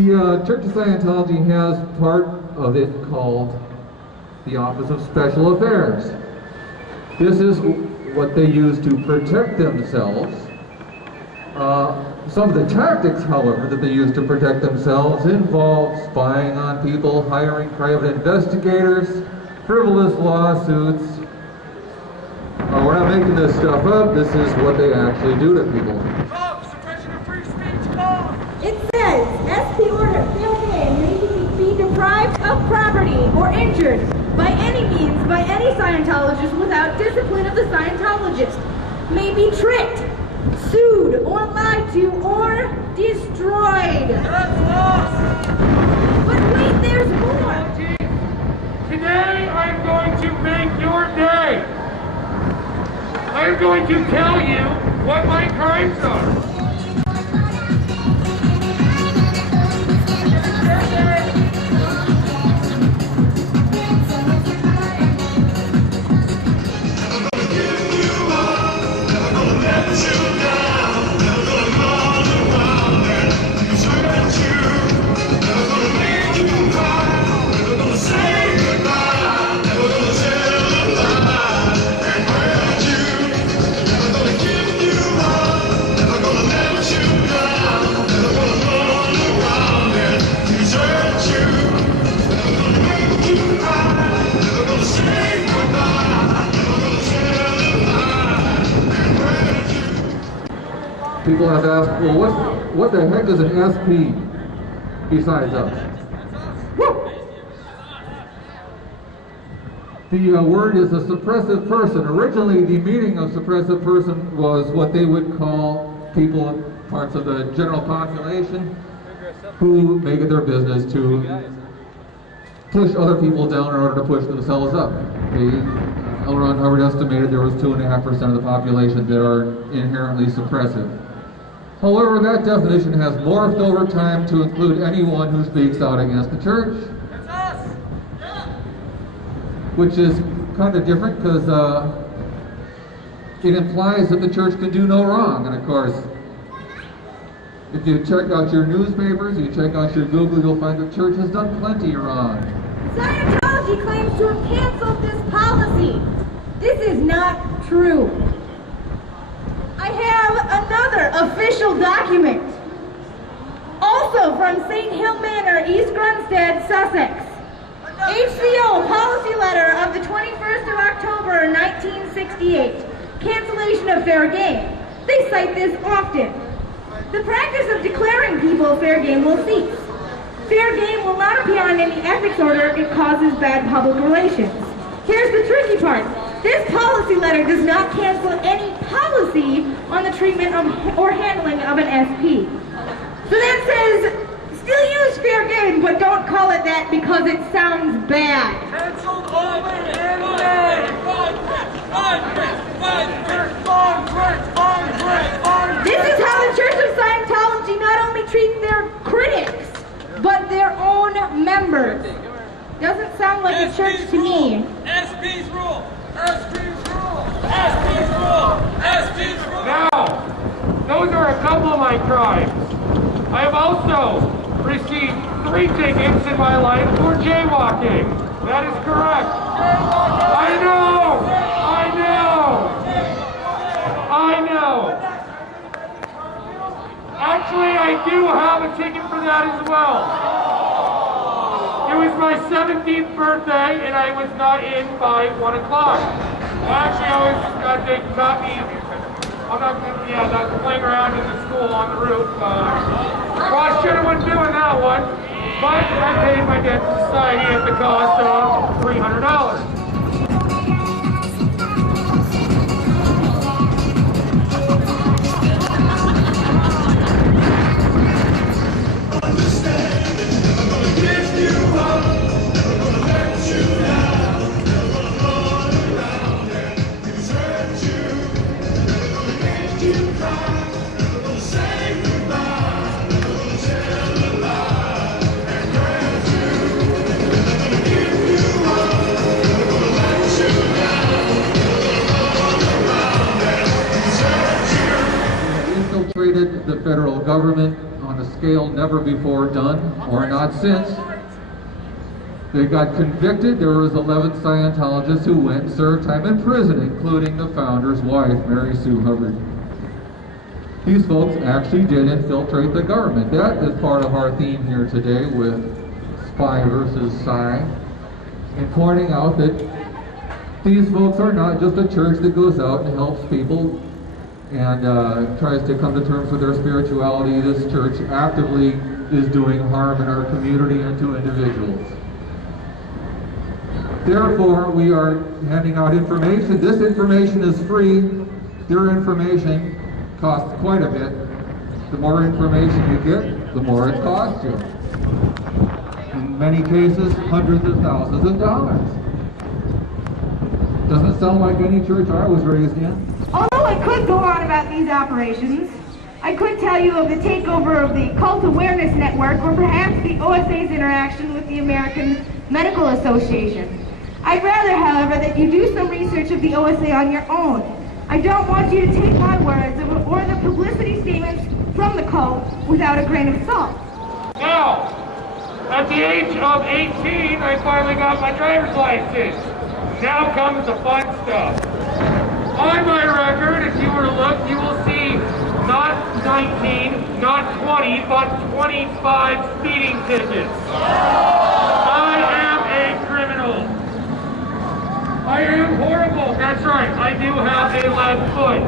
The Church of Scientology has part of it called the Office of Special Affairs. This is what they use to protect themselves. Some of the tactics, however, that they use to protect themselves involve spying on people, hiring private investigators, frivolous lawsuits. We're not making this stuff up. This is what they actually do to people. Suppression of free speech, call! It says, SP order, failed game, may be deprived of property or injured by any means by any Scientologist without discipline of the Scientologist, may be tricked, sued, or lied to, or destroyed. That's lost! But wait, there's more! Today I'm going to make your day! I'm going to tell you what my crimes are! People have asked, well, what the heck is an SP besides us? Woo! The word is a suppressive person. Originally, the meaning of suppressive person was what they would call people, parts of the general population, who make it their business to push other people down in order to push themselves up. L. Ron Hubbard estimated there was 2.5% of the population that are inherently suppressive. However, that definition has morphed over time to include anyone who speaks out against the church. That's us! Which is kind of different because it implies that the church can do no wrong. And of course, if you check out your newspapers, you check out your Google, you'll find the church has done plenty wrong. Scientology claims to have canceled this policy. This is not true. I have another official document, also from St. Hill Manor, East Grinstead, Sussex. HCO policy letter of the 21st of October, 1968. Cancellation of fair game. They cite this often. The practice of declaring people fair game will cease. Fair game will not appear on any ethics order if it causes bad public relations. Here's the tricky part. This policy letter does not cancel any policy on the treatment of or handling of an SP. So that says, still use fair game, but don't call it that because it sounds bad. Canceled all This is how the Church of Scientology not only treats their critics, but their own members. Doesn't sound like a church to me. SP's rule! SP's rule! SP's rule! SP's rule! Now, those are a couple of my crimes. I have also received 3 tickets in my life for jaywalking. That is correct. I know! I know! I know! Actually, I do have a ticket for that as well. It was my 17th birthday, and I was not in by 1 o'clock. Actually, they got me. I'm not playing around in the school on the roof. Well, I should have been doing that one, but I paid my debt to society at the cost of $300. The federal government on a scale never before done, or not since. They got convicted. There was 11 Scientologists who went and served time in prison, including the founder's wife, Mary Sue Hubbard. These folks actually did infiltrate the government. That is part of our theme here today with Spy versus Psi, and pointing out that these folks are not just a church that goes out and helps people and tries to come to terms with their spirituality. This church actively is doing harm in our community and to individuals. Therefore, we are handing out information. This information is free. Their information costs quite a bit. The more information you get, the more it costs you. In many cases, hundreds of thousands of dollars. Doesn't sound like any church I was raised in. Although I could go on about these operations, I could tell you of the takeover of the Cult Awareness Network, or perhaps the OSA's interaction with the American Medical Association. I'd rather, however, that you do some research of the OSA on your own. I don't want you to take my words or the publicity statements from the cult without a grain of salt. Now, at the age of 18, I finally got my driver's license. Now comes the fun stuff. On my record, if you were to look, you will see not 19, not 20, but 25 speeding tickets. I am a criminal. I am horrible. That's right. I do have a left foot.